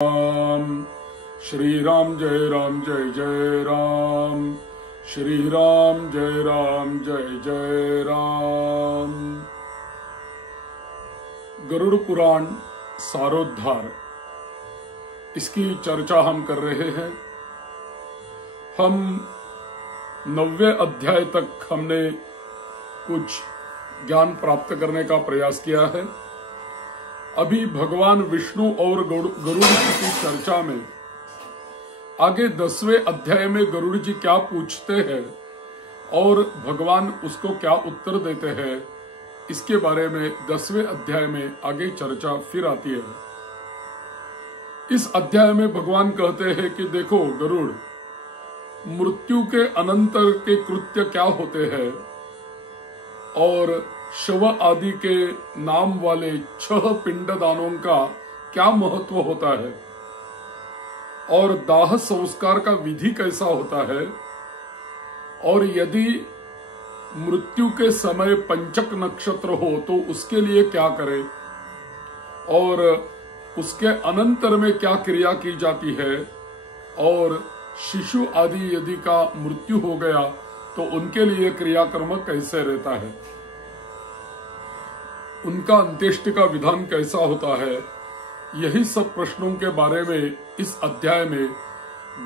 राम श्री राम जय जय राम श्री राम जय जय राम। गरुड़ पुराण सारोद्धार, इसकी चर्चा हम कर रहे हैं। हम 9वें अध्याय तक हमने कुछ ज्ञान प्राप्त करने का प्रयास किया है। अभी भगवान विष्णु और गरुड़ जी की चर्चा में आगे 10वें अध्याय में गरुड़ जी क्या पूछते हैं और भगवान उसको क्या उत्तर देते हैं, इसके बारे में 10वें अध्याय में आगे चर्चा फिर आती है। इस अध्याय में भगवान कहते हैं कि देखो गरुड़, मृत्यु के अनंतर के कृत्य क्या होते हैं और शव आदि के नाम वाले 6 पिंडदानों का क्या महत्व होता है और दाह संस्कार का विधि कैसा होता है, और यदि मृत्यु के समय पंचक नक्षत्र हो तो उसके लिए क्या करें और उसके अनंतर में क्या क्रिया की जाती है, और शिशु आदि यदि का मृत्यु हो गया तो उनके लिए क्रियाक्रम कैसे रहता है, उनका अंत्येष्टि का विधान कैसा होता है, यही सब प्रश्नों के बारे में इस अध्याय में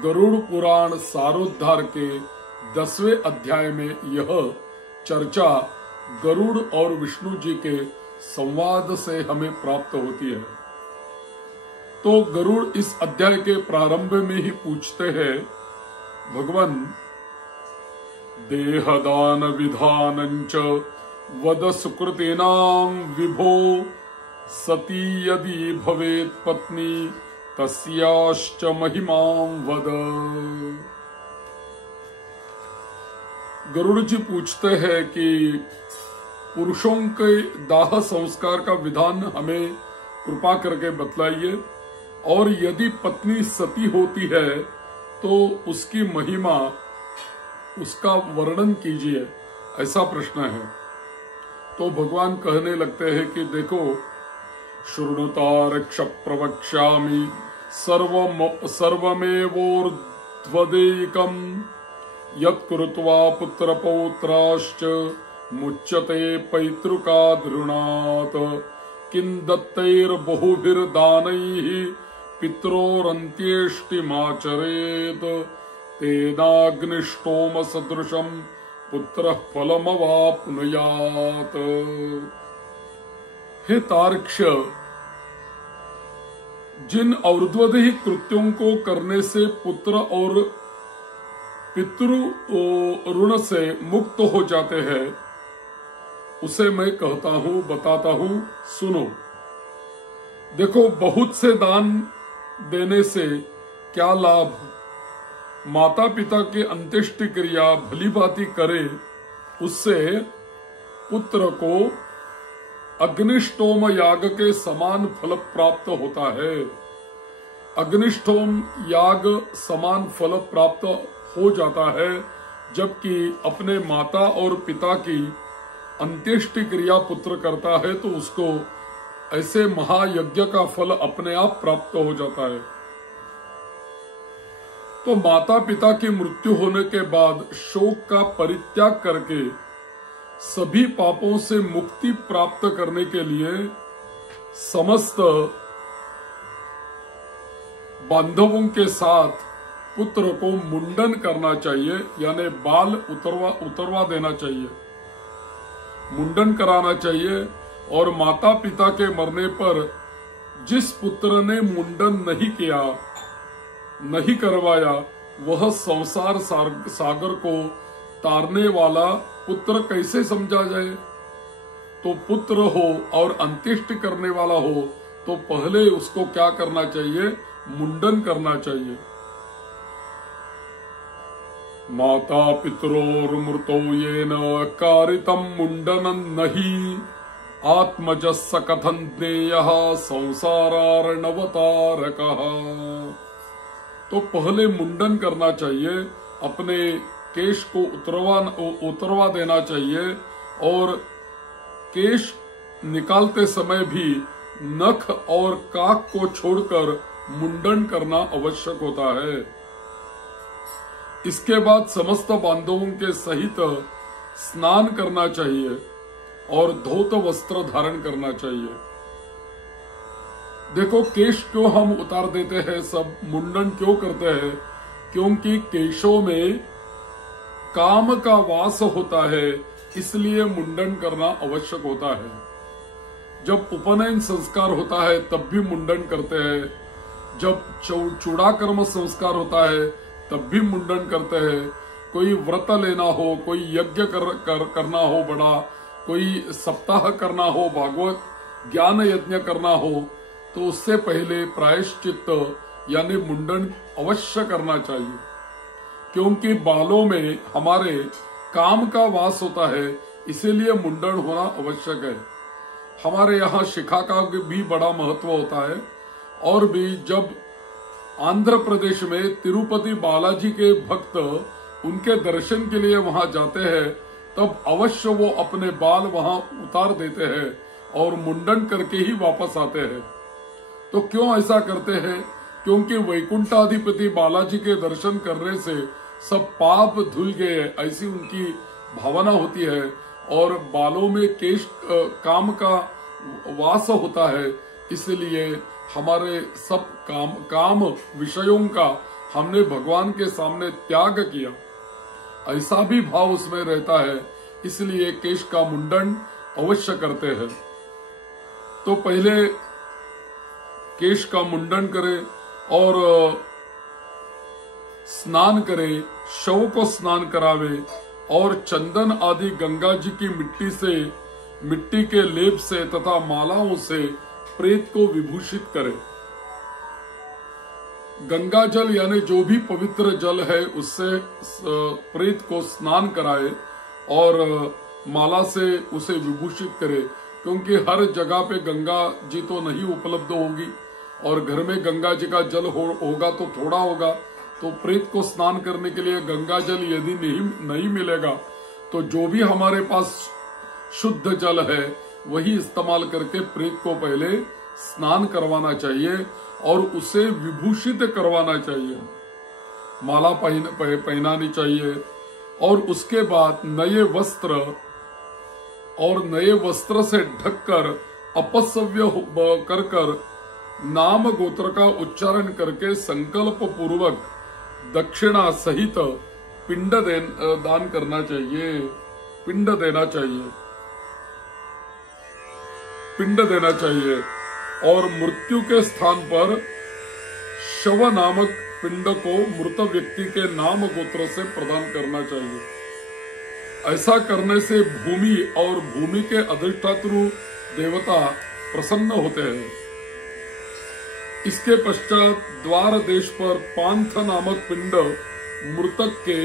गरुड़ पुराण सारोद्धार के 10वें अध्याय में यह चर्चा गरुड़ और विष्णु जी के संवाद से हमें प्राप्त होती है। तो गरुड़ इस अध्याय के प्रारंभ में ही पूछते हैं, भगवान देहदान विधानंच वद सुकृतेनां विभो सती यदि भवेत् पत्नी तस्याश्च महिमां वद। गरुड़ जी पूछते हैं कि पुरुषों के दाह संस्कार का विधान हमें कृपा करके बतलाइए, और यदि पत्नी सती होती है तो उसकी महिमा, उसका वर्णन कीजिए, ऐसा प्रश्न है। तो भगवान कहने लगते हैं कि देखो, शृणुतारक्ष प्रवक्ष्यामि सर्वमेवोर्ध्वदेकम् यत्कृत्वा पुत्रपौत्राश्च मुच्यते पैतृकादृणात् किं दत्तैर्बहुभिर्दानैः पित्रोरन्त्येष्टिमाचरेत् तेनाग्निष्टोम सदृशम् पुत्रः फलमवाप्नुयात्। हे तार्क्ष, जिन और्ध्वदेही कृत्यों को करने से पुत्र और पितृ ऋण से मुक्त हो जाते हैं, उसे मैं कहता हूं, बताता हूं, सुनो। देखो, बहुत से दान देने से क्या लाभ, माता पिता के अंत्येष्टि क्रिया भली भांति करे, उससे पुत्र को अग्निष्टोम याग के समान फल प्राप्त होता है। अग्निष्टोम याग समान फल प्राप्त हो जाता है, जबकि अपने माता और पिता की अंत्येष्टि क्रिया पुत्र करता है तो उसको ऐसे महायज्ञ का फल अपने आप प्राप्त हो जाता है। तो माता पिता की मृत्यु होने के बाद शोक का परित्याग करके सभी पापों से मुक्ति प्राप्त करने के लिए समस्त बांधवों के साथ पुत्र को मुंडन करना चाहिए, यानी बाल उतरवा देना चाहिए, मुंडन कराना चाहिए। और माता पिता के मरने पर जिस पुत्र ने मुंडन नहीं किया, नहीं करवाया, वह संसार सागर को तारने वाला पुत्र कैसे समझा जाए। तो पुत्र हो और अंत्येष्टि करने वाला हो तो पहले उसको क्या करना चाहिए, मुंडन करना चाहिए। माता पितरोर्मृतो येन कारितं मुंडनं नहि आत्मजस्य कथं ज्ञेयः संसारार्णवतारकः। तो पहले मुंडन करना चाहिए, अपने केश को उतरवा देना चाहिए, और केश निकालते समय भी नख और काक को छोड़कर मुंडन करना आवश्यक होता है। इसके बाद समस्त बांधवों के सहित स्नान करना चाहिए और धोत वस्त्र धारण करना चाहिए। देखो, केश क्यों हम उतार देते हैं, सब मुंडन क्यों करते हैं? क्योंकि केशों में काम का वास होता है, इसलिए मुंडन करना आवश्यक होता है। जब उपनयन संस्कार होता है तब भी मुंडन करते हैं, जब चूड़ाकर्म संस्कार होता है तब भी मुंडन करते हैं। कोई व्रत लेना हो, कोई यज्ञ करना हो बड़ा, कोई सप्ताह करना हो, भागवत ज्ञान यज्ञ करना हो, तो उससे पहले प्रायश्चित यानी मुंडन अवश्य करना चाहिए। क्योंकि बालों में हमारे काम का वास होता है, इसीलिए मुंडन होना आवश्यक है। हमारे यहाँ शिखा का भी बड़ा महत्व होता है। और भी जब आंध्र प्रदेश में तिरुपति बालाजी के भक्त उनके दर्शन के लिए वहां जाते हैं, तब अवश्य वो अपने बाल वहां उतार देते हैं और मुंडन करके ही वापस आते हैं। तो क्यों ऐसा करते हैं? क्योंकि वैकुंठाधिपति बालाजी के दर्शन करने से सब पाप धुल गए, ऐसी उनकी भावना होती है। और बालों में केश काम का वास होता है, इसलिए हमारे सब काम विषयों का हमने भगवान के सामने त्याग किया, ऐसा भी भाव उसमें रहता है, इसलिए केश का मुंडन अवश्य करते हैं। तो पहले केश का मुंडन करें और स्नान करे, शव को स्नान करावे और चंदन आदि गंगा जी की मिट्टी के लेप से तथा मालाओं से प्रेत को विभूषित करे। गंगा जल यानी जो भी पवित्र जल है उससे प्रेत को स्नान कराए और माला से उसे विभूषित करे। क्योंकि हर जगह पे गंगा जी तो नहीं उपलब्ध होगी और घर में गंगा जी का जल होगा तो थोड़ा होगा, तो प्रेत को स्नान करने के लिए गंगा जल यदि नहीं मिलेगा तो जो भी हमारे पास शुद्ध जल है वही इस्तेमाल करके प्रेत को पहले स्नान करवाना चाहिए और उसे विभूषित करवाना चाहिए, माला पहनानी चाहिए। और उसके बाद नए वस्त्र से ढककर अपसव्य कर नाम गोत्र का उच्चारण करके संकल्प पूर्वक दक्षिणा सहित पिंड दान करना चाहिए, पिंड देना चाहिए। और मृत्यु के स्थान पर शव नामक पिंड को मृत व्यक्ति के नाम गोत्र से प्रदान करना चाहिए। ऐसा करने से भूमि और भूमि के अधिष्ठातृ देवता प्रसन्न होते हैं। इसके पश्चात द्वार देश पर पांथ नामक पिंड मृतक के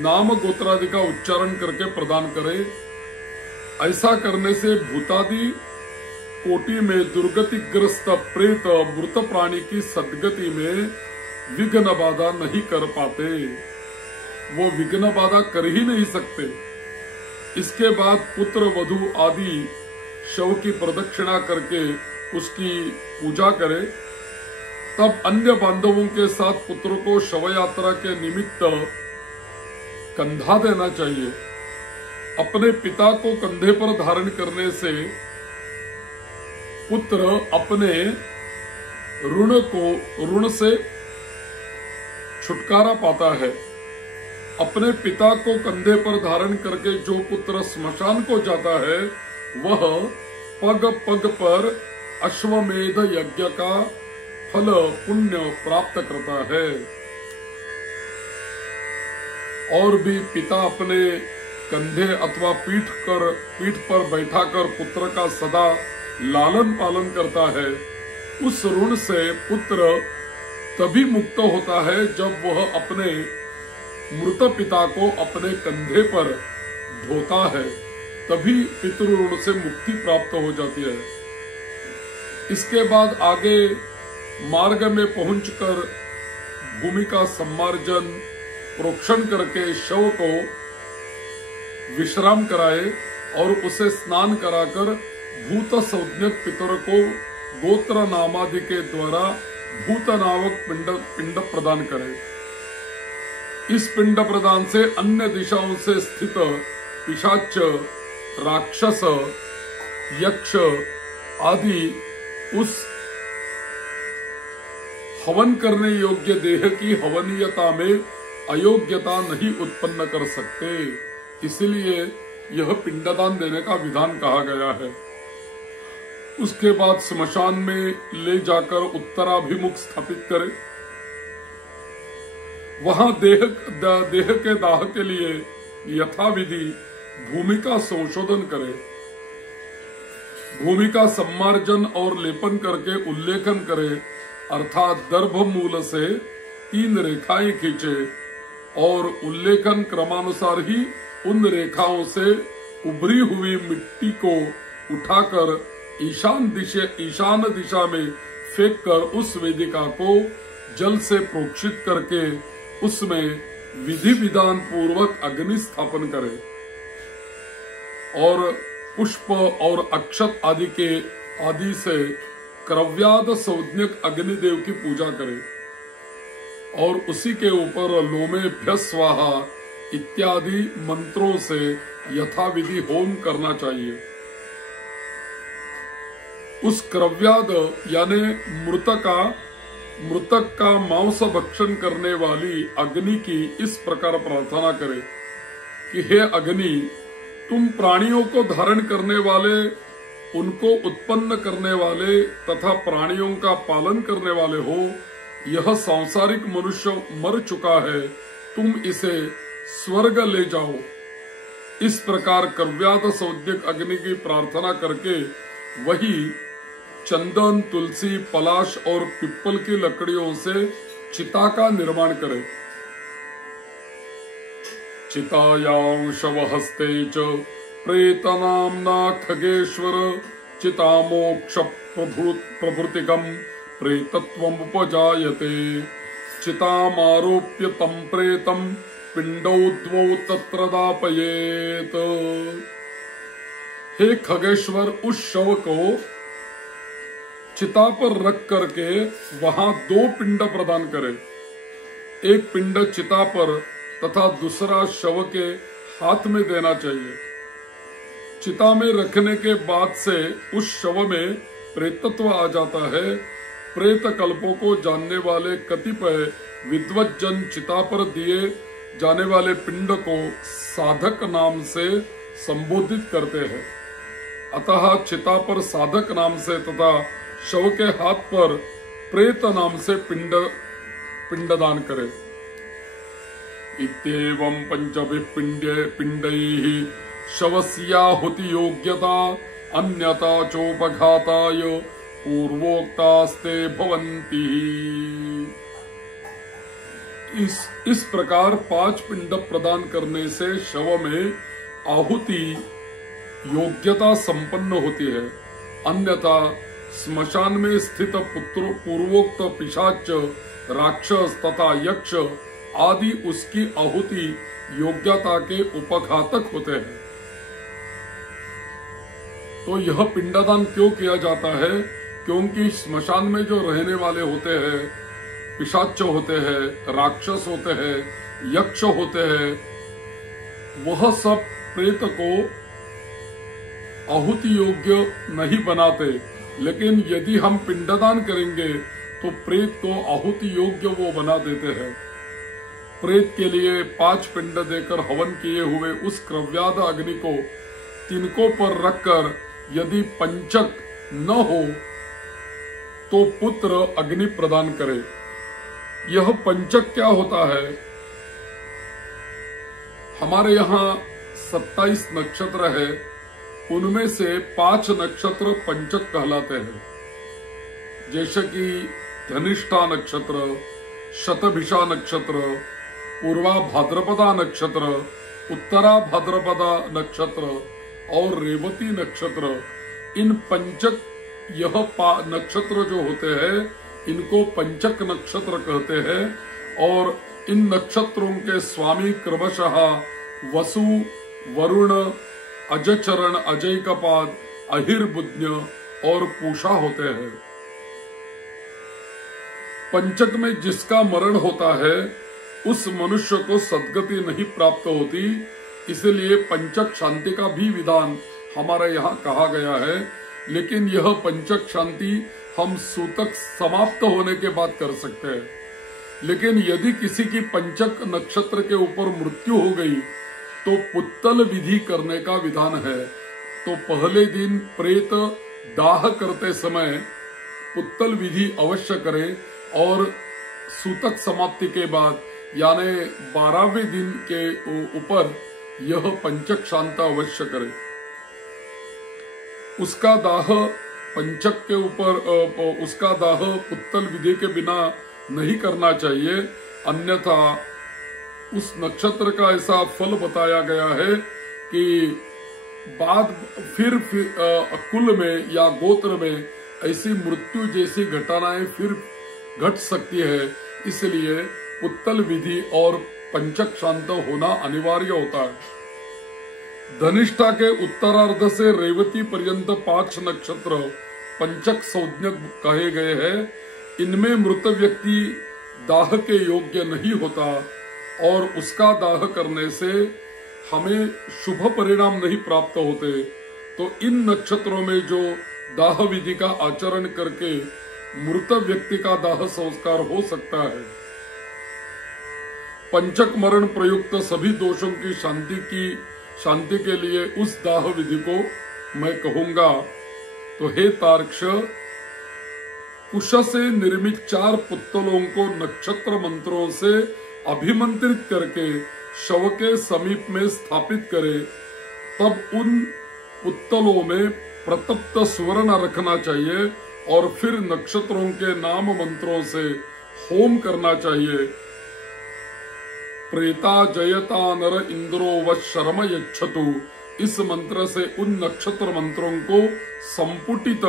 नाम गोत्रादि का उच्चारण करके प्रदान करे। ऐसा करने से भूतादि कोटि में दुर्गतिग्रस्त प्रेत मृत प्राणी की सद्गति में विघ्न बाधा नहीं कर पाते, वो विघ्न बाधा कर ही नहीं सकते। इसके बाद पुत्र वधु आदि शव की प्रदक्षिणा करके उसकी पूजा करे। तब अन्य बांधवों के साथ पुत्र को शव यात्रा के निमित्त कंधा देना चाहिए। अपने पिता को कंधे पर धारण करने से पुत्र अपने ऋण से छुटकारा पाता है। अपने पिता को कंधे पर धारण करके जो पुत्र श्मशान को जाता है वह पग पग पर अश्वमेध यज्ञ का फल पुण्य प्राप्त करता है। और भी पिता अपने कंधे अथवा पीठ पर बैठाकर पुत्र का सदा लालन पालन करता है। उस ऋण से पुत्र तभी मुक्त होता है जब वह अपने मृत पिता को अपने कंधे पर ढोता है, तभी पितृ ऋण से मुक्ति प्राप्त हो जाती है। इसके बाद आगे मार्ग में पहुंचकर भूमि का सम्मार्जन प्रोक्षण करके शव को विश्राम कराए और उसे स्नान कराकर भूत संज्ञक पितर को गोत्र नामादि के द्वारा भूत नामक पिंड प्रदान करे। इस पिंड प्रदान से अन्य दिशाओं से स्थित पिशाच, राक्षस, यक्ष आदि उस हवन करने योग्य देह की हवनीयता में अयोग्यता नहीं उत्पन्न कर सकते। इसलिए यह पिंडदान देने का विधान कहा गया है। उसके बाद स्मशान में ले जाकर उत्तराभिमुख स्थापित करें। वहां देह के दाह के लिए यथाविधि भूमि का संशोधन करें। भूमि का सम्मार्जन और लेपन करके उल्लेखन करे, अर्थात दर्भ मूल से 3 रेखाएं खींचे और उल्लेखन क्रमानुसार ही उन रेखाओं से उभरी हुई मिट्टी को उठाकर ईशान दिशा में फेंक कर उस वेदिका को जल से प्रोक्षित करके उसमें विधि विधान पूर्वक अग्नि स्थापन करे और पुष्प और अक्षत आदि से क्रव्याद संज्ञक अग्निदेव की पूजा करे और उसी के ऊपर लोमेभ्य स्वाहा इत्यादि मंत्रों से यथाविधि होम करना चाहिए। उस क्रव्याद यानी मृतक का मांस भक्षण करने वाली अग्नि की इस प्रकार प्रार्थना करे कि हे अग्नि, तुम प्राणियों को धारण करने वाले, उनको उत्पन्न करने वाले तथा प्राणियों का पालन करने वाले हो। यह सांसारिक मनुष्य मर चुका है, तुम इसे स्वर्ग ले जाओ। इस प्रकार क्रव्याद संज्ञक अग्नि की प्रार्थना करके वही चंदन, तुलसी, पलाश और पिप्पल की लकड़ियों से चिता का निर्माण करे। चितायां शवहस्ते च प्रेतनाम्ना खगेश्वर चितामोक्ष प्रभृतिकम् प्रेतत्वमुपजायते। चितामारोप्य तं प्रेतं पिंडौ द्वौ तत्र दापयेत। हे खगेश्वर, उस शव को चिता पर रख करके वहां 2 पिंड प्रदान करे। एक पिंड चिता पर तथा दूसरा शव के हाथ में देना चाहिए। चिता में रखने के बाद से उस शव में प्रेतत्व आ जाता है। प्रेत कल्पों को जानने वाले कतिपय विद्वत जन चिता पर दिए जाने वाले पिंड को साधक नाम से संबोधित करते हैं। अतः चिता पर साधक नाम से तथा शव के हाथ पर प्रेत नाम से पिंडदान करे। इत्येवं पंचभिः पिंडैः शवस्याहुति योग्यता अन्यथा चोपघाताय पूर्वोक्तास्ते भवन्ति। इस प्रकार 5 पिंड प्रदान करने से शव में आहुति योग्यता संपन्न होती है। अन्यथा स्मशान में स्थित पूर्वोक्त पिशाच, राक्षस तथा यक्ष आदि उसकी आहुति योग्यता के उपघातक होते हैं। तो यह पिंडदान क्यों किया जाता है? क्योंकि स्मशान में जो रहने वाले होते हैं, पिशाच होते हैं, राक्षस होते हैं, यक्ष होते हैं, वह सब प्रेत को आहुति योग्य नहीं बनाते। लेकिन यदि हम पिंडदान करेंगे तो प्रेत को आहुति योग्य वो बना देते हैं। प्रेत के लिए 5 पिंड देकर हवन किए हुए उस क्रव्याद अग्नि को तिनकों पर रखकर यदि पंचक न हो तो पुत्र अग्नि प्रदान करे। यह पंचक क्या होता है? हमारे यहाँ 27 नक्षत्र है, उनमें से 5 नक्षत्र पंचक कहलाते हैं। जैसे कि धनिष्ठा नक्षत्र, शतभिषा नक्षत्र, पूर्वा भाद्रपदा नक्षत्र, उत्तरा भाद्रपदा नक्षत्र और रेवती नक्षत्र। इन पंचक नक्षत्र जो होते हैं इनको पंचक नक्षत्र कहते हैं। और इन नक्षत्रों के स्वामी क्रमशः वसु, वरुण, अजचरण, अजयकपाद, अहिर्बुध्य और पूषा होते हैं। पंचक में जिसका मरण होता है उस मनुष्य को सद्गति नहीं प्राप्त होती, इसलिए पंचक शांति का भी विधान हमारे यहाँ कहा गया है। लेकिन यह पंचक शांति हम सूतक समाप्त होने के बाद कर सकते हैं। लेकिन यदि किसी की पंचक नक्षत्र के ऊपर मृत्यु हो गई तो पुत्तल विधि करने का विधान है। तो पहले दिन प्रेत दाह करते समय पुत्तल विधि अवश्य करें और सूतक समाप्ति के बाद यानी 12वें दिन के ऊपर यह पंचक शांत अवश्य करें। उसका दाह पंचक के ऊपर उसका दाह पुत्तल विधि के बिना नहीं करना चाहिए, अन्यथा उस नक्षत्र का ऐसा फल बताया गया है कि बाद फिर कुल में या गोत्र में ऐसी मृत्यु जैसी घटनाएं फिर घट सकती है। इसलिए पुत्तल विधि और पंचक शांत होना अनिवार्य होता है। धनिष्ठा के उत्तरार्ध से रेवती पर्यंत 5 नक्षत्र पंचक संज्ञक कहे गए हैं। इनमें मृत व्यक्ति दाह के योग्य नहीं होता और उसका दाह करने से हमें शुभ परिणाम नहीं प्राप्त होते। तो इन नक्षत्रों में जो दाह विधि का आचरण करके मृत व्यक्ति का दाह संस्कार हो सकता है। पंचक मरण प्रयुक्त सभी दोषों की शांति के लिए उस दाह विधि को मैं कहूंगा। तो हे तार्क्ष, कुश से निर्मित 4 पुत्तलों को नक्षत्र मंत्रों से अभिमंत्रित करके शव के समीप में स्थापित करे। तब उन पुत्तलों में प्रतप्त स्वर्ण रखना चाहिए और फिर नक्षत्रों के नाम मंत्रों से होम करना चाहिए। प्रेता जयता नर इंद्रो व शर्म यच्छतु, इस मंत्र से उन नक्षत्र मंत्रों को संपुटित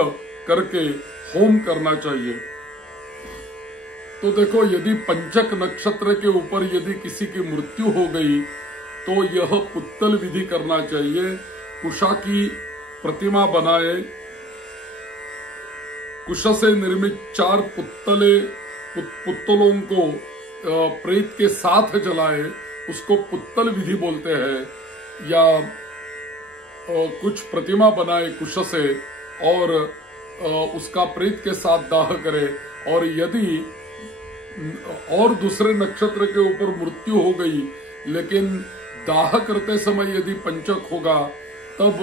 करके होम करना चाहिए। तो देखो, यदि पंचक नक्षत्र के ऊपर यदि किसी की मृत्यु हो गई तो यह पुत्तल विधि करना चाहिए। कुशा की प्रतिमा बनाए, कुश से निर्मित 4 पुत्तलों को प्रेत के साथ जलाए, उसको पुत्तल विधि बोलते हैं। या कुछ प्रतिमा बनाए कुश से और उसका प्रेत के साथ दाह करे। और यदि और दूसरे नक्षत्र के ऊपर मृत्यु हो गई लेकिन दाह करते समय यदि पंचक होगा तब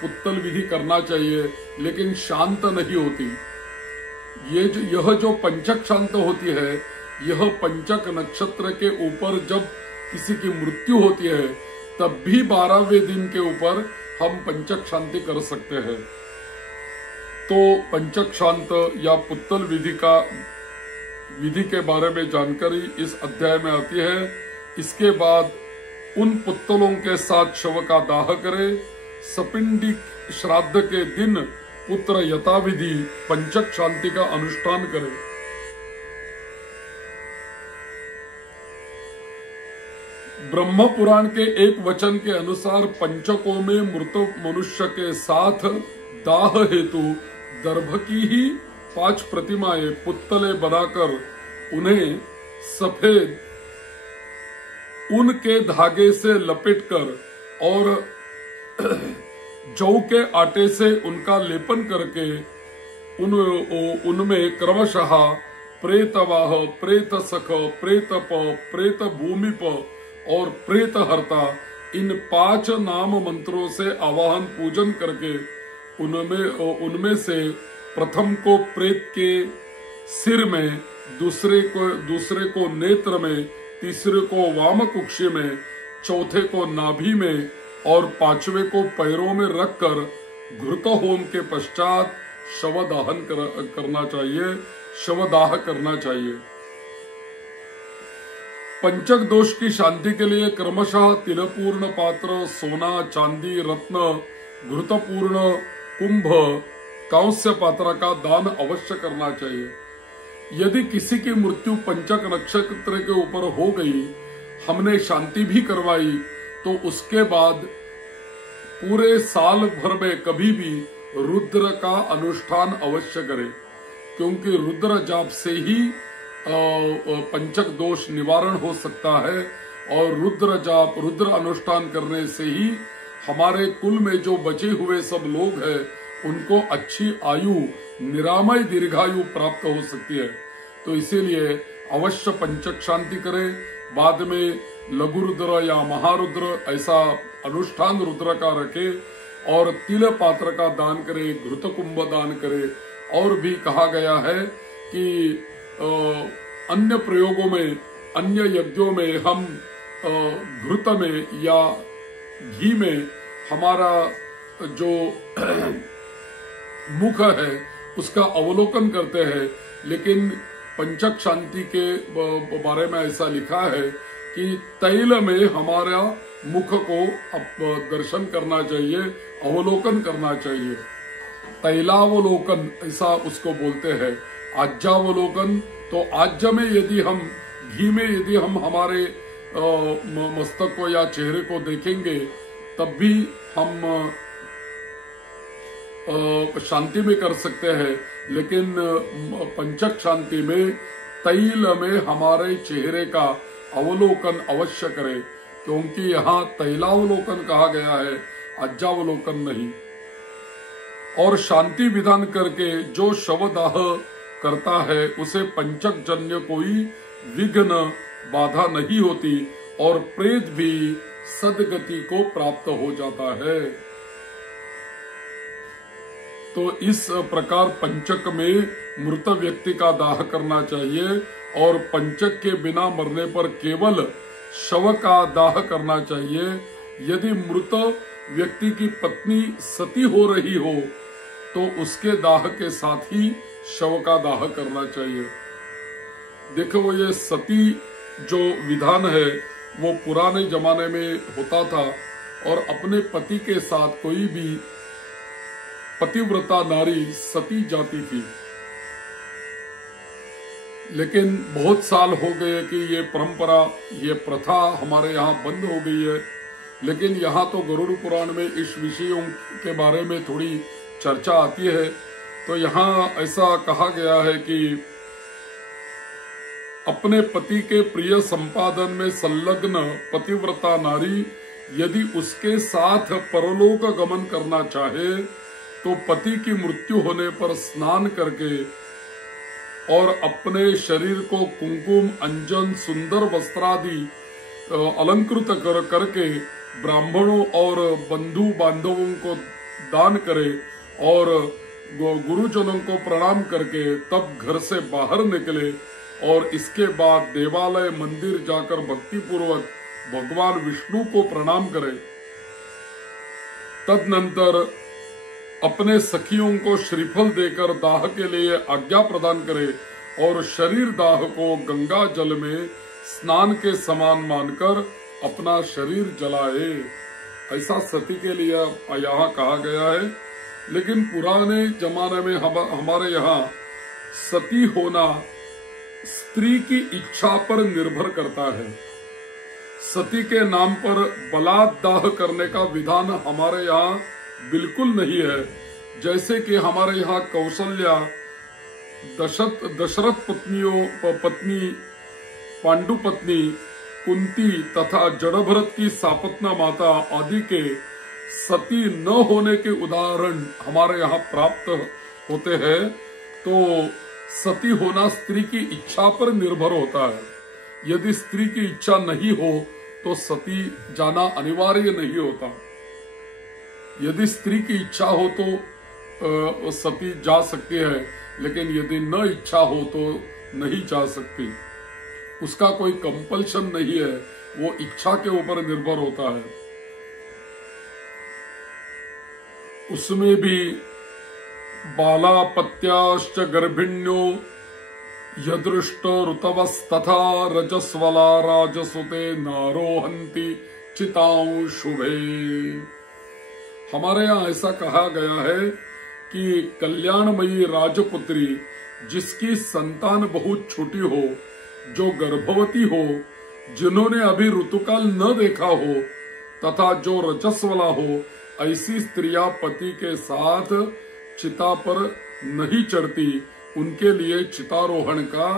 पुत्तल विधि करना चाहिए, लेकिन शांत नहीं होती। यह जो पंचक शांत होती है, यह पंचक नक्षत्र के ऊपर जब किसी की मृत्यु होती है तब भी 12वें दिन के ऊपर हम पंचक शांति कर सकते हैं। तो पंचक शांत या पुत्तल विधि के बारे में जानकारी इस अध्याय में आती है। इसके बाद उन पुत्तलों के साथ शव का दाह करे। सपिंडी श्राद्ध के दिन पुत्र यथाविधि पंचक शांति का अनुष्ठान करे। ब्रह्म पुराण के एक वचन के अनुसार पंचकों में मृत मनुष्य के साथ दाह हेतु दर्भ की ही 5 प्रतिमाएं पुत्तले बनाकर उन्हें सफेद ऊन के धागे से लपेटकर और जौ के आटे से उनका लेपन करके उनमें क्रमशः प्रेतवाह, प्रेत सख, प्रेतप, प्रेत भूमिप और प्रेत हर्ता, इन 5 नाम मंत्रों से आवाहन पूजन करके उनमें से प्रथम को प्रेत के सिर में, दूसरे को नेत्र में, तीसरे को वाम कुक्षी में, चौथे को नाभि में और 5वें को पैरों में रखकर घृत होम के पश्चात शवदाहन करना चाहिए, शवदाह करना चाहिए। पंचक दोष की शांति के लिए क्रमशः तिलपूर्ण पात्र, सोना, चांदी, रत्न, घृतपूर्ण कुंभ, कांस्य पात्र का दान अवश्य करना चाहिए। यदि किसी की मृत्यु पंचक नक्षत्र के ऊपर हो गई, हमने शांति भी करवाई, तो उसके बाद पूरे साल भर में कभी भी रुद्र का अनुष्ठान अवश्य करें, क्योंकि रुद्र जाप से ही पंचक दोष निवारण हो सकता है। और रुद्र जाप, रुद्र अनुष्ठान करने से ही हमारे कुल में जो बचे हुए सब लोग हैं उनको अच्छी आयु, निरामय दीर्घायु प्राप्त हो सकती है। तो इसीलिए अवश्य पंचक शांति करें। बाद में लघु रुद्र या महारुद्र ऐसा अनुष्ठान रुद्र का रखे और तिल पात्र का दान करे, घृत कुंभ दान करे। और भी कहा गया है कि अन्य प्रयोगों में, अन्य यज्ञों में हम घृत में या घी में हमारा जो मुख है उसका अवलोकन करते हैं, लेकिन पंचक शांति के बारे में ऐसा लिखा है कि तैल में हमारा मुख को दर्शन करना चाहिए, अवलोकन करना चाहिए। तैलावलोकन ऐसा उसको बोलते हैं। आज्यावलोकन, तो आज्य में यदि हम, घी में यदि हम हमारे मस्तक को या चेहरे को देखेंगे तब भी हम शांति में कर सकते हैं। लेकिन पंचक शांति में तैल में हमारे चेहरे का अवलोकन अवश्य करें, क्योंकि यहाँ तैलावलोकन कहा गया है, आज्यावलोकन नहीं। और शांति विधान करके जो शवदाह करता है उसे पंचक जन्य कोई विघ्न, बाधा नहीं होती और प्रेत भी सदगति को प्राप्त हो जाता है। तो इस प्रकार पंचक में मृत व्यक्ति का दाह करना चाहिए और पंचक के बिना मरने पर केवल शव का दाह करना चाहिए। यदि मृत व्यक्ति की पत्नी सती हो रही हो तो उसके दाह के साथ ही शव का दाह करना चाहिए। देखो, वो ये सती जो विधान है वो पुराने जमाने में होता था और अपने पति के साथ कोई भी पतिव्रता नारी सती जाती थी। लेकिन बहुत साल हो गए कि ये परंपरा, ये प्रथा हमारे यहाँ बंद हो गई है। लेकिन यहाँ तो गरुड़ पुराण में इस विषयों के बारे में थोड़ी चर्चा आती है। तो यहाँ ऐसा कहा गया है कि अपने पति के प्रिय संपादन में संलग्न पतिव्रता नारी यदि उसके साथ परलोक गमन करना चाहे तो पति की मृत्यु होने पर स्नान करके और अपने शरीर को कुंकुम, अंजन, सुंदर वस्त्रादि अलंकृत करके ब्राह्मणों और बंधु बांधवों को दान करे और गुरुजनों को प्रणाम करके तब घर से बाहर निकले और इसके बाद देवालय मंदिर जाकर भक्ति पूर्वक भगवान विष्णु को प्रणाम करे। तदनंतर अपने सखियों को श्रीफल देकर दाह के लिए आज्ञा प्रदान करे और शरीर दाह को गंगा जल में स्नान के समान मानकर अपना शरीर जलाए। ऐसा सती के लिए यहाँ कहा गया है। लेकिन पुराने जमाने में हमारे यहाँ सती होना स्त्री की इच्छा पर निर्भर करता है। सती के नाम पर बलात्दाह करने का विधान हमारे यहाँ बिल्कुल नहीं है। जैसे कि हमारे यहाँ कौशल्या दशरथ पत्नी पांडु पत्नी कुंती तथा जड़भरत की सापत्ना माता आदि के सती न होने के उदाहरण हमारे यहाँ प्राप्त होते हैं। तो सती होना स्त्री की इच्छा पर निर्भर होता है। यदि स्त्री की इच्छा नहीं हो तो सती जाना अनिवार्य नहीं होता। यदि स्त्री की इच्छा हो तो सती जा सकती है, लेकिन यदि न इच्छा हो तो नहीं जा सकती। उसका कोई कंपल्शन नहीं है, वो इच्छा के ऊपर निर्भर होता है। उसमें भी बालापत्याश्च गर्भिण्यो यदृष्ट ऋतवस्तथा रजस्वला राजसुते नारोहन्ति चितां शुभे। हमारे यहाँ ऐसा कहा गया है कि कल्याणमयी राजपुत्री जिसकी संतान बहुत छोटी हो, जो गर्भवती हो, जिन्होंने अभी ऋतुकाल न देखा हो तथा जो रजस्वला हो, ऐसी स्त्रियां पति के साथ चिता पर नहीं चढ़ती उनके लिए चितारोहण का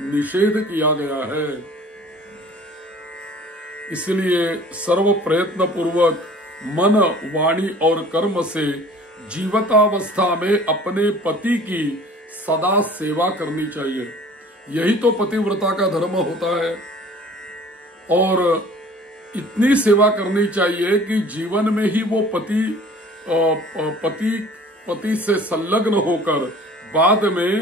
निषेध किया गया है। इसलिए सर्व प्रयत्न पूर्वक मन, वाणी और कर्म से जीवितावस्था में अपने पति की सदा सेवा करनी चाहिए। यही तो पतिव्रता का धर्म होता है। और इतनी सेवा करनी चाहिए कि जीवन में ही वो पति से संलग्न होकर बाद में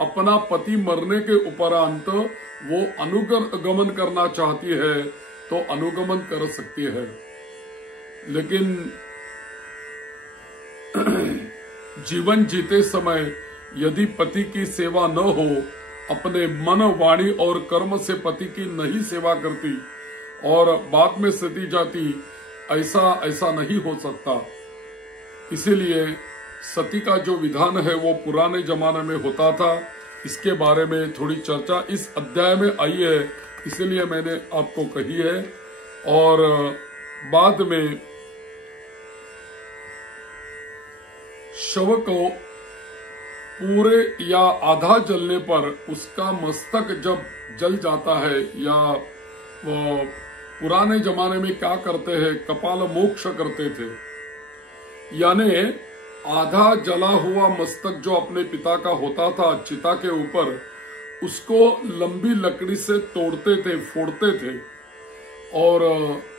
अपना पति मरने के उपरांत वो अनुगमन करना चाहती है तो अनुगमन कर सकती है। लेकिन जीवन जीते समय यदि पति की सेवा न हो, अपने मन, वाणी और कर्म से पति की नहीं सेवा करती और बाद में सती जाती, ऐसा नहीं हो सकता। इसीलिए सती का जो विधान है वो पुराने जमाने में होता था। इसके बारे में थोड़ी चर्चा इस अध्याय में आई है, इसलिए मैंने आपको कही है। और बाद में शव को पूरे या आधा जलने पर उसका मस्तक जब जल जाता है, या वो पुराने जमाने में क्या करते हैं, कपाल मोक्ष करते थे, यानी आधा जला हुआ मस्तक जो अपने पिता का होता था चिता के ऊपर, उसको लंबी लकड़ी से तोड़ते थे, फोड़ते थे। और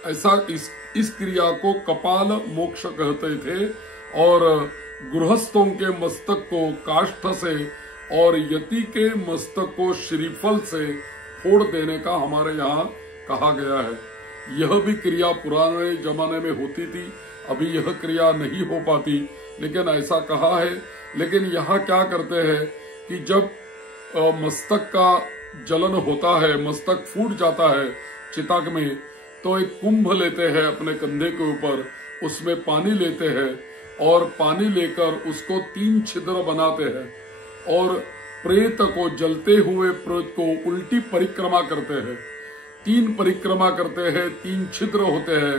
ऐसा इस क्रिया को कपाल मोक्ष कहते थे। और गृहस्थों के मस्तक को काष्ठ से और यति के मस्तक को श्रीफल से फोड़ देने का हमारे यहाँ कहा गया है। यह भी क्रिया पुराने जमाने में होती थी, अभी यह क्रिया नहीं हो पाती, लेकिन ऐसा कहा है। लेकिन यहाँ क्या करते हैं कि जब मस्तक का जलन होता है, मस्तक फूट जाता है चिता में, तो एक कुंभ लेते हैं अपने कंधे के ऊपर, उसमें पानी लेते हैं और पानी लेकर उसको 3 छिद्र बनाते हैं और प्रेत को, जलते हुए प्रेत को उल्टी परिक्रमा करते हैं। 3 परिक्रमा करते हैं, 3 छिद्र होते हैं।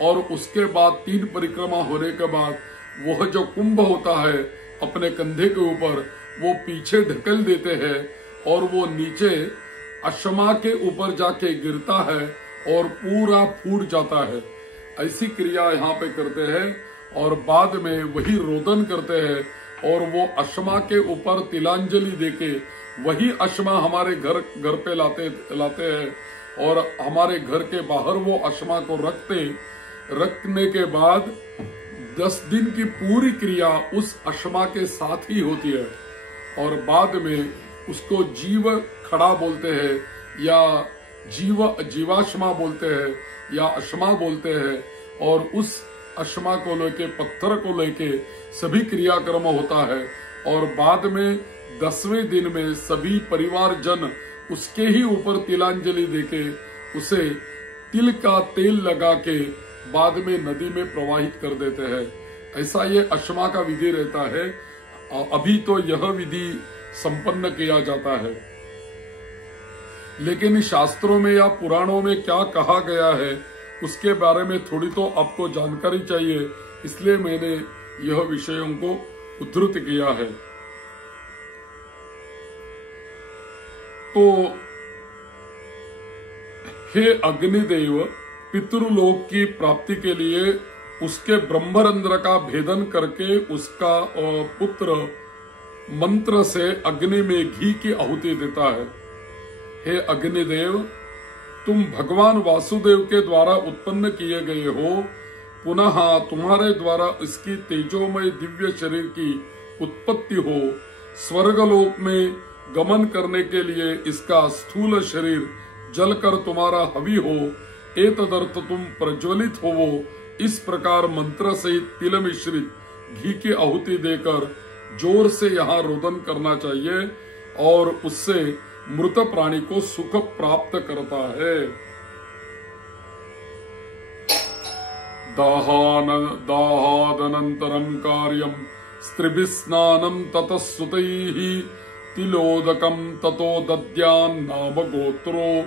और उसके बाद 3 परिक्रमा होने के बाद वह जो कुंभ होता है अपने कंधे के ऊपर, वो पीछे ढकेल देते हैं और वो नीचे अश्मा के ऊपर जाके गिरता है और पूरा फूट जाता है। ऐसी क्रिया यहाँ पे करते हैं और बाद में वही रोदन करते हैं और वो अश्मा के ऊपर तिलांजलि देके वही अश्मा हमारे घर पे लाते हैं और हमारे घर के बाहर वो अश्मा को रखने के बाद 10 दिन की पूरी क्रिया उस अश्मा के साथ ही होती है। और बाद में उसको जीव खड़ा बोलते हैं या जीवाश्मा बोलते हैं या अश्मा बोलते हैं। और उस अश्मा को लेके, पत्थर को लेके सभी क्रियाक्रम होता है। और बाद में 10वें दिन में सभी परिवार जन उसके ही ऊपर तिलांजलि देके उसे तिल का तेल लगा के बाद में नदी में प्रवाहित कर देते हैं। ऐसा ये अश्मा का विधि रहता है। अभी तो यह विधि संपन्न किया जाता है, लेकिन शास्त्रों में या पुराणों में क्या कहा गया है उसके बारे में थोड़ी तो आपको जानकारी चाहिए, इसलिए मैंने यह विषयों को उद्धृत किया है। तो हे अग्निदेव, पितृलोक की प्राप्ति के लिए उसके ब्रह्मरंध्र का भेदन करके उसका पुत्र मंत्र से अग्नि में घी की आहुति देता है। हे अग्निदेव, तुम भगवान वासुदेव के द्वारा उत्पन्न किए गए हो। पुनः तुम्हारे द्वारा इसकी तेजोमय दिव्य शरीर की उत्पत्ति हो। स्वर्गलोक में गमन करने के लिए इसका स्थूल शरीर जलकर तुम्हारा हवि हो। एतदर्थ तुम प्रज्वलित होवो। इस प्रकार मंत्र सहित तिल मिश्रित घी की आहुति देकर जोर से यहाँ रोदन करना चाहिए और उससे मृत प्राणी को सुख प्राप्त करता है। दाहादनंतरम कार्यम स्त्रिभिः स्नानं ततः सुतैः तिलोदकम ततो दद्यान् नाम गोत्रोपकल्पितम्।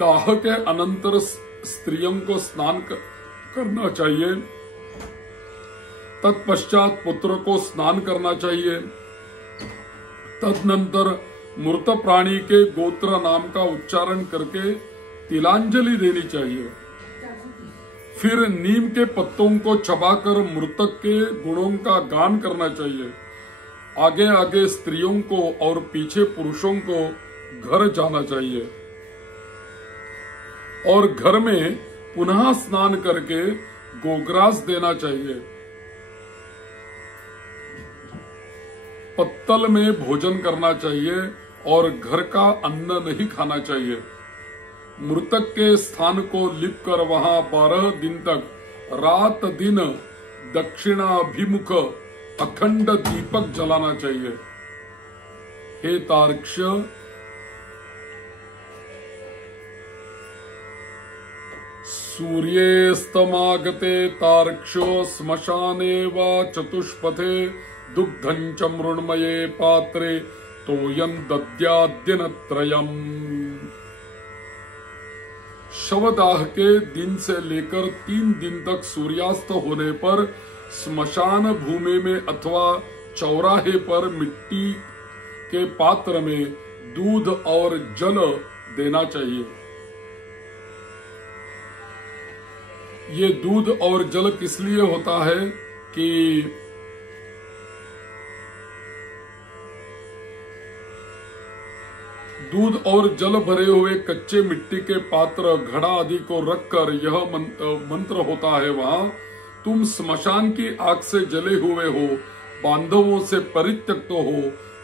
दाह के अनंतर स्त्रियों को स्नान करना चाहिए तत्पश्चात पुत्र को स्नान करना चाहिए। तदनंतर मृत प्राणी के गोत्र नाम का उच्चारण करके तिलांजलि देनी चाहिए। फिर नीम के पत्तों को चबाकर मृतक के गुणों का गान करना चाहिए। आगे आगे स्त्रियों को और पीछे पुरुषों को घर जाना चाहिए और घर में पुनः स्नान करके गोग्रास देना चाहिए। पत्तल में भोजन करना चाहिए और घर का अन्न नहीं खाना चाहिए। मृतक के स्थान को लिपकर वहां 12 दिन तक रात दिन दक्षिणाभिमुख अखंड दीपक जलाना चाहिए। हे तार्क्ष, सूर्येस्तमागते तार्क्ष्यो श्मशाने वा चतुष्पथे दुग्धं च मृण्मये पात्रे तोयं दद्याद्दिनत्रयम्। शवदाह के दिन से लेकर 3 दिन तक सूर्यास्त होने पर स्मशान भूमि में अथवा चौराहे पर मिट्टी के पात्र में दूध और जल देना चाहिए। ये दूध और जल किस लिए होता है कि दूध और जल भरे हुए कच्चे मिट्टी के पात्र घड़ा आदि को रखकर यह मंत्र होता है। वहां तुम स्मशान की आग से जले हुए हो, बांधवों से परित्यक्त हो,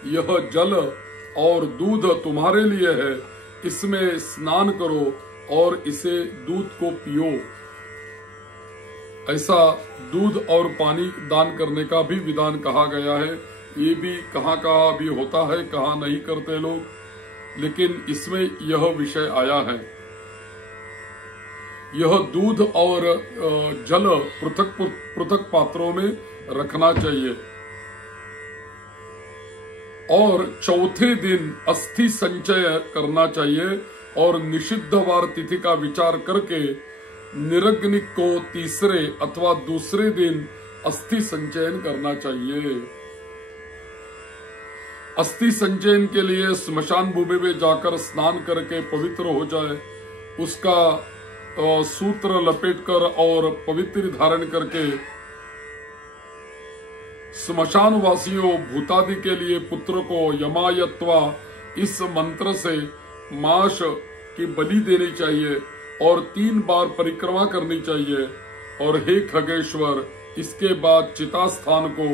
यह जल और दूध तुम्हारे लिए है, इसमें स्नान करो और इसे दूध को पियो। ऐसा दूध और पानी दान करने का भी विधान कहा गया है। ये भी कहाँ भी होता है, कहाँ नहीं करते लोग, लेकिन इसमें यह विषय आया है। यह दूध और जल पृथक पृथक पात्रों में रखना चाहिए और चौथे दिन अस्थि संचय करना चाहिए और निषिद्धवार तिथि का विचार करके निरग्निक को तीसरे अथवा दूसरे दिन अस्थि संचयन करना चाहिए। अस्थि संचयन के लिए स्मशान भूमि में जाकर स्नान करके पवित्र हो जाए, उसका सूत्र लपेटकर और पवित्र धारण करके स्मशान वासियों भूतादि के लिए पुत्र को यमायत्वा इस मंत्र से माश की बलि देनी चाहिए और 3 बार परिक्रमा करनी चाहिए। और हे खगेश्वर, इसके बाद चिता स्थान को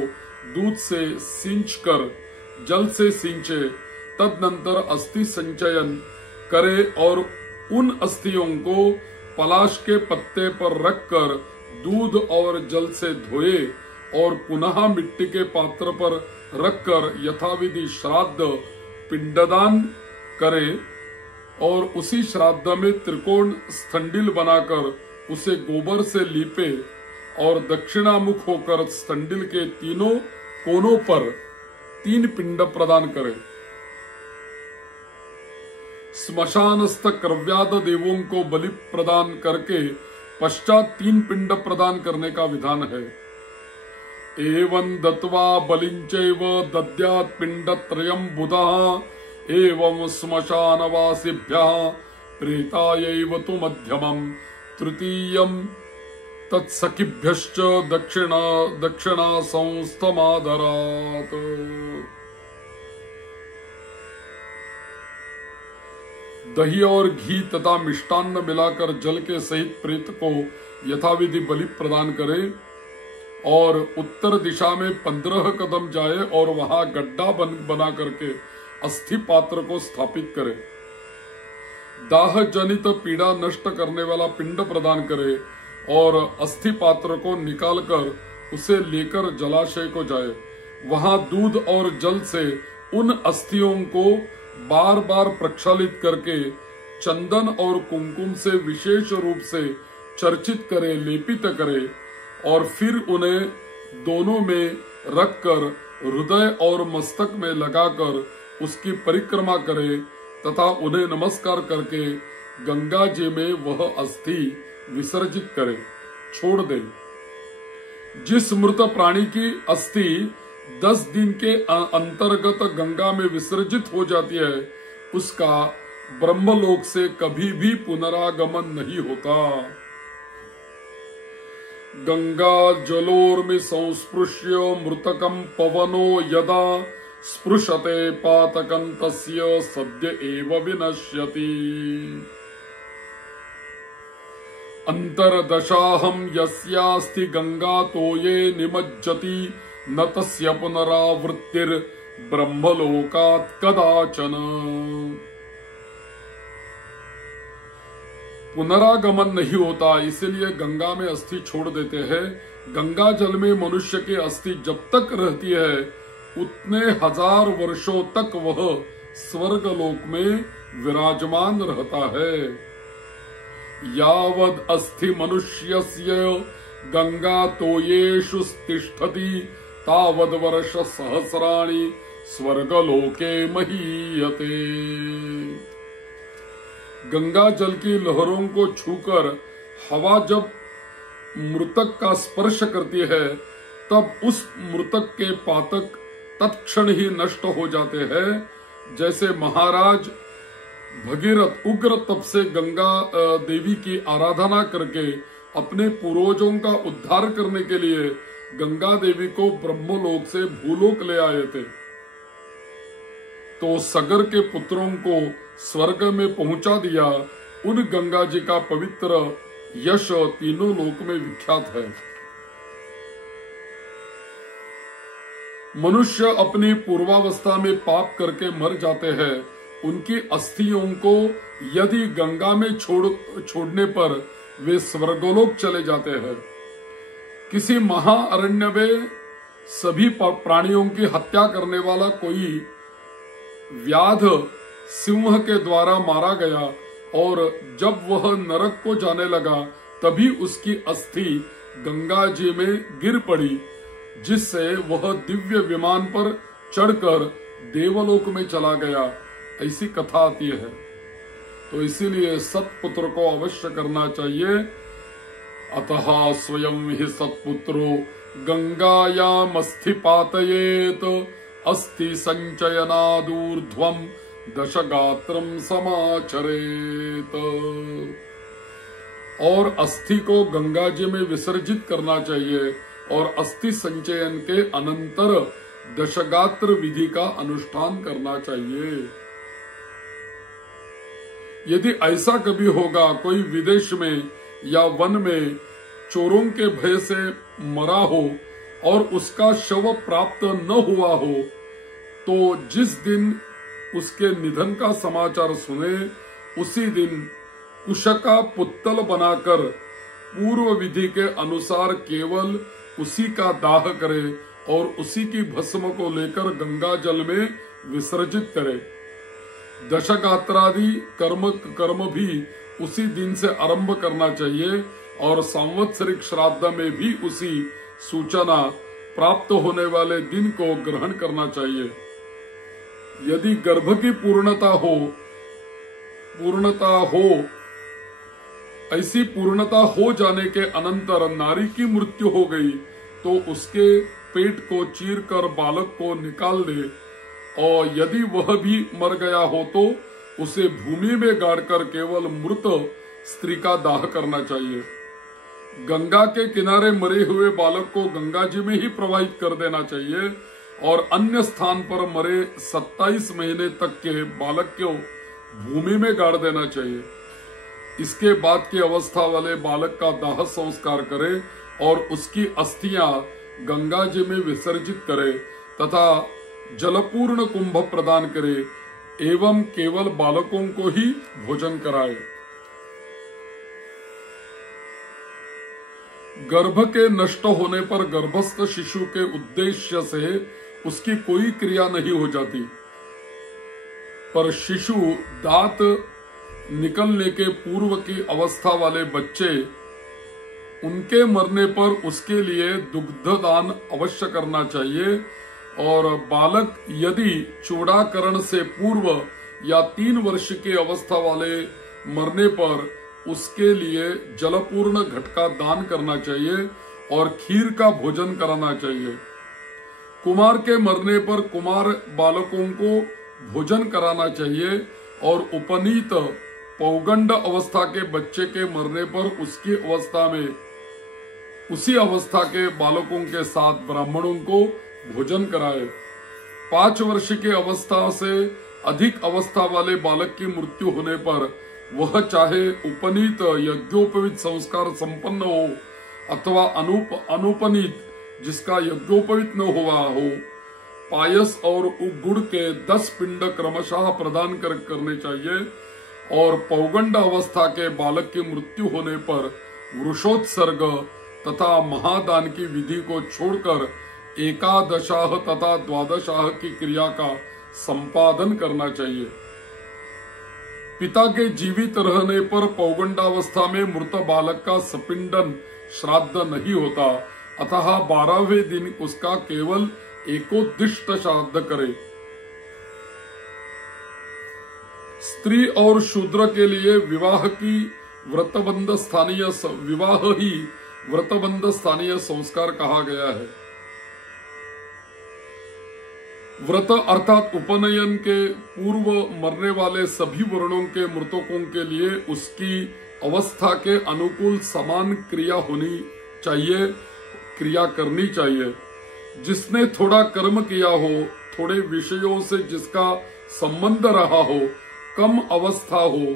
दूध से सींच कर जल से सींचे, तदनंतर अस्थि संचयन करे और उन अस्थियों को पलाश के पत्ते पर रखकर दूध और जल से धोए और पुनः मिट्टी के पात्र पर रखकर यथाविधि श्राद्ध पिंडदान करे और उसी श्राद्ध में त्रिकोण स्थंडिल बनाकर उसे गोबर से लीपे और दक्षिणामुख होकर स्थंडिल के तीनों कोनों पर 3 पिंड प्रदान करे। श्मशानस्थ क्रव्याद देवों को बलि प्रदान करके पश्चात 3 पिंड प्रदान करने का विधान है। एवं दत्वा बलिंचैव दद्यात् पिंडत्रयं बुधः एवं श्मशानवासिभ्यः प्रेतायैव तु मध्यमम् तृतीयं तत्सखिभ्यश्च दक्षिणा संस्थमादरात्। दही और घी तथा मिष्टान्न मिलाकर जल के सहित प्रेत को यथाविधि बलि प्रदान करे और उत्तर दिशा में 15 कदम जाए और वहां गड्ढा बना करके अस्थि पात्र को स्थापित करे। दाह जनित पीड़ा नष्ट करने वाला पिंड प्रदान करे और अस्थि पात्र को निकालकर उसे लेकर जलाशय को जाए। वहां दूध और जल से उन अस्थियों को बार बार प्रक्षालित करके चंदन और कुमकुम से विशेष रूप से चर्चित करे, लेपित करे और फिर उन्हें दोनों में रखकर हृदय और मस्तक में लगाकर उसकी परिक्रमा करे तथा उन्हें नमस्कार करके गंगा जी में वह अस्थि विसर्जित करे, छोड़ दे। जिस मृत प्राणी की अस्थि 10 दिन के अंतर्गत गंगा में विसर्जित हो जाती है, उसका ब्रह्मलोक से कभी भी पुनरागमन नहीं होता। गंगा जलोर्मि संस्पृश्य मृतकं पवनो यदा स्पृशते पातकं तस्य सद्य एव विनश्यति। अंतर्दशाहं यस्यास्ति गंगा तोये निमज्जति न तस्य पुनरावृत्तिर ब्रह्मलोकात् कदाचन। पुनरागमन नहीं होता, इसलिए गंगा में अस्थि छोड़ देते हैं। गंगा जल में मनुष्य की अस्थि जब तक रहती है उतने 1000 वर्षों तक वह स्वर्गलोक में विराजमान रहता है। यावद अस्थि मनुष्यस्य गंगा तोयेषु तिष्ठति तावद वर्ष सहस्राणि स्वर्गलोके महीयते। गंगा जल की लहरों को छूकर हवा जब मृतक का स्पर्श करती है तब उस मृतक के पातक तत्क्षण ही नष्ट हो जाते हैं। जैसे महाराज भगीरथ उग्र तप से गंगा देवी की आराधना करके अपने पूर्वजों का उद्धार करने के लिए गंगा देवी को ब्रह्मलोक से भूलोक ले आए थे, तो सगर के पुत्रों को स्वर्ग में पहुंचा दिया। उन गंगा जी का पवित्र यश तीनों लोक में विख्यात है। मनुष्य अपनी पूर्वावस्था में पाप करके मर जाते हैं, उनकी अस्थियों को यदि गंगा में छोड़ने पर वे स्वर्गलोक चले जाते हैं। किसी महाअरण्य में सभी प्राणियों की हत्या करने वाला कोई व्याध सिंह के द्वारा मारा गया और जब वह नरक को जाने लगा तभी उसकी अस्थि गंगा जी में गिर पड़ी, जिससे वह दिव्य विमान पर चढ़कर देवलोक में चला गया। ऐसी कथा आती है। तो इसीलिए सत्पुत्र को अवश्य करना चाहिए। अतः स्वयं ही सत्पुत्रो गंगायाम अस्थि पातयेत अस्थि संचयनादूर्ध्वम दशगात्रम समाचरेत। और अस्थि को गंगा जी में विसर्जित करना चाहिए और अस्थि संचयन के अनंतर दशगात्र विधि का अनुष्ठान करना चाहिए। यदि ऐसा कभी होगा, कोई विदेश में या वन में चोरों के भय से मरा हो और उसका शव प्राप्त न हुआ हो, तो जिस दिन उसके निधन का समाचार सुने उसी दिन कुश का पुत्तल बनाकर पूर्व विधि के अनुसार केवल उसी का दाह करे और उसी की भस्म को लेकर गंगा जल में विसर्जित करे। दशगात्रादि कर्म भी उसी दिन से आरंभ करना चाहिए और संवत्सरिक श्राद्ध में भी उसी सूचना प्राप्त होने वाले दिन को ग्रहण करना चाहिए। यदि गर्भ की पूर्णता हो ऐसी पूर्णता हो जाने के अनंतर नारी की मृत्यु हो गई तो उसके पेट को चीरकर बालक को निकाल दे, और यदि वह भी मर गया हो तो उसे भूमि में गाड़कर केवल मृत स्त्री का दाह करना चाहिए। गंगा के किनारे मरे हुए बालक को गंगा जी में ही प्रवाहित कर देना चाहिए और अन्य स्थान पर मरे 27 महीने तक के बालक को भूमि में गाड़ देना चाहिए। इसके बाद की अवस्था वाले बालक का दाह संस्कार करे और उसकी अस्थियां गंगा जी में विसर्जित करे तथा जलपूर्ण कुंभ प्रदान करे एवं केवल बालकों को ही भोजन कराए। गर्भ के नष्ट होने पर गर्भस्थ शिशु के उद्देश्य से उसकी कोई क्रिया नहीं हो जाती, पर शिशु दांत निकलने के पूर्व की अवस्था वाले बच्चे, उनके मरने पर उसके लिए दुग्धदान अवश्य करना चाहिए। और बालक यदि चूड़ाकरण से पूर्व या 3 वर्ष की अवस्था वाले मरने पर उसके लिए जलपूर्ण घट का दान करना चाहिए और खीर का भोजन कराना चाहिए। कुमार के मरने पर कुमार बालकों को भोजन कराना चाहिए और उपनीत पौगंड अवस्था के बच्चे के मरने पर उसकी अवस्था में उसी अवस्था के बालकों के साथ ब्राह्मणों को भोजन कराए। 5 वर्ष की अवस्था से अधिक अवस्था वाले बालक की मृत्यु होने पर वह चाहे उपनीत यज्ञोपवीत संस्कार संपन्न हो अथवा अनुपनीत जिसका यज्ञोपवीत न हुआ हो, पायस और गुड़ के 10 पिंड क्रमशः प्रदान करने चाहिए और पौगंड अवस्था के बालक की मृत्यु होने पर वृषोत्सर्ग तथा महादान की विधि को छोड़कर एकादशाह तथा द्वादशाह की क्रिया का संपादन करना चाहिए। पिता के जीवित रहने पर पौगंडावस्था में मृत बालक का सपिंडन श्राद्ध नहीं होता, अतः 12वें दिन उसका केवल एकोद्दिष्ट श्राद्ध करे। स्त्री और शूद्र के लिए विवाह ही व्रतबंध स्थानीय संस्कार कहा गया है। व्रत अर्थात उपनयन के पूर्व मरने वाले सभी वर्णों के मृतकों के लिए उसकी अवस्था के अनुकूल समान क्रिया होनी चाहिए, क्रिया करनी चाहिए। जिसने थोड़ा कर्म किया हो, थोड़े विषयों से जिसका संबंध रहा हो, कम अवस्था हो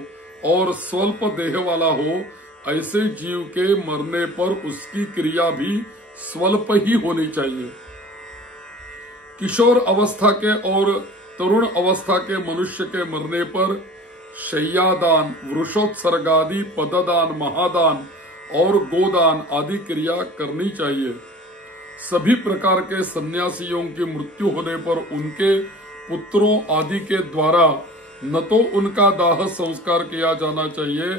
और स्वल्प देह वाला हो, ऐसे जीव के मरने पर उसकी क्रिया भी स्वल्प ही होनी चाहिए। किशोर अवस्था के और तरुण अवस्था के मनुष्य के मरने पर शय्यादान, वृषोत्सर्गादि, पददान, महादान और गोदान आदि क्रिया करनी चाहिए। सभी प्रकार के सन्यासियों की मृत्यु होने पर उनके पुत्रों आदि के द्वारा न तो उनका दाह संस्कार किया जाना चाहिए,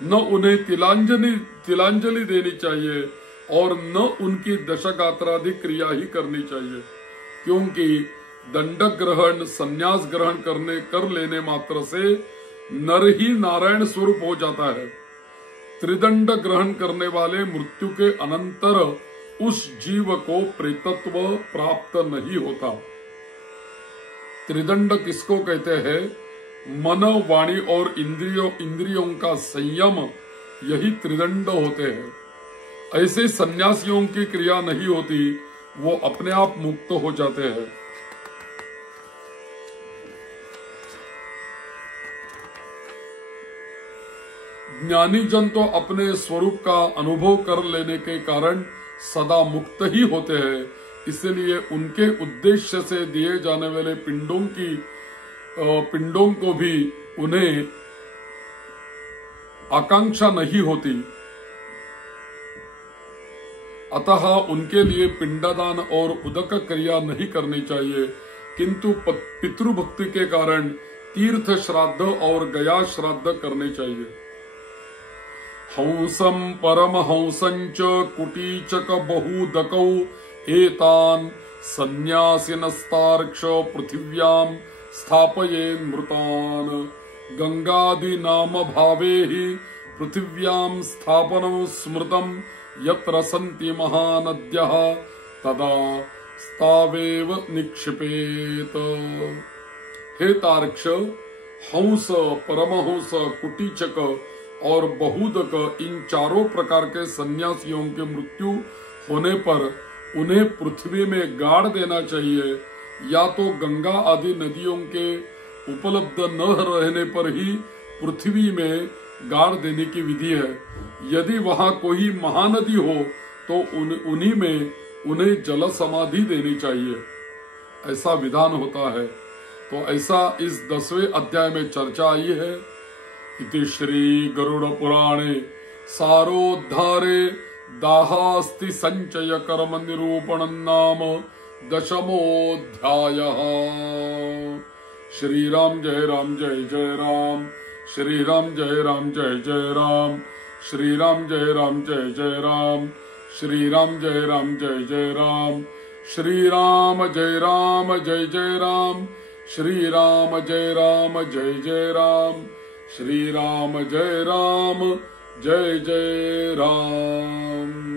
न उन्हें तिलांजलि देनी चाहिए और न उनकी दशगात्रादि क्रिया ही करनी चाहिए, क्योंकि दंडक ग्रहण, संन्यास ग्रहण कर लेने मात्र से नर ही नारायण स्वरूप हो जाता है। त्रिदंड ग्रहण करने वाले मृत्यु के अनंतर उस जीव को प्रेतत्व प्राप्त नहीं होता। त्रिदंड किसको कहते हैं? मन, वाणी और इंद्रियों का संयम, यही त्रिदंड होते हैं। ऐसे सन्यासियों की क्रिया नहीं होती, वो अपने आप मुक्त हो जाते हैं। ज्ञानी जन तो अपने स्वरूप का अनुभव कर लेने के कारण सदा मुक्त ही होते हैं, इसलिए उनके उद्देश्य से दिए जाने वाले पिंडों को भी उन्हें आकांक्षा नहीं होती, अतः उनके लिए पिंडदान और उदक क्रिया नहीं करनी चाहिए, किंतु पितृभक्ति के कारण तीर्थ श्राद्ध और गया श्राद्ध करने चाहिए। हंसं परमहंसंच कुटीचक बहुदकौ एतान् सन्यासिनस्तार्क्ष पृथिव्यां स्थापयेन् मृतान्। गंगादि नाम भावे हि पृथिव्यां स्थापनं स्मृतं यत्र सन्ति महानद्यः तदा स्तावेव निक्षिपेत। हे तार्क्ष, हंस, परमहंस, कुटीचक और बहुदक, इन चारों प्रकार के सन्यासियों की मृत्यु होने पर उन्हें पृथ्वी में गाड़ देना चाहिए, या तो गंगा आदि नदियों के उपलब्ध न रहने पर ही पृथ्वी में गाड़ देने की विधि है। यदि वहां कोई महानदी हो तो उन्हीं में उन्हें जल समाधि देनी चाहिए, ऐसा विधान होता है। तो ऐसा इस 10वें अध्याय में चर्चा आई है। इति श्री गरुड़ पुराणे सारोद्धारे दाहास्ति संचय कर्म निरूपण नाम 10मोऽध्यायः। श्री राम जय राम जय जय राम, श्री राम जय राम जय जय राम, श्री राम जय राम जय जय राम, श्री राम जय राम जय जय राम, श्री राम जय राम जय जय राम, श्री राम जय राम जय जय राम, श्री राम जय राम जय जय राम।